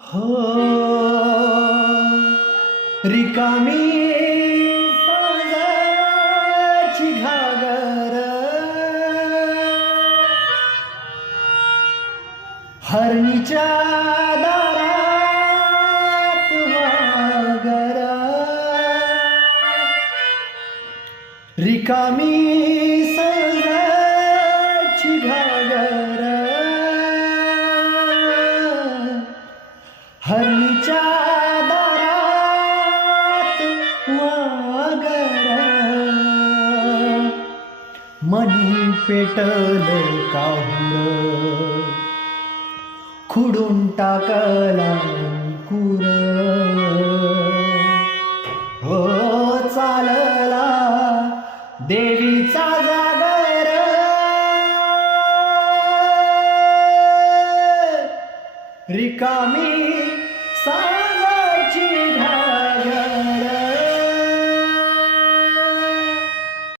हो. रिकामी घागर. हरणीच्या दारात वागर. रिकामी हरणीच्या दारात वागर. मनी पेटल काहुर खुडून टाकला कुर. हो चालला देवीचा जागर. रिकामी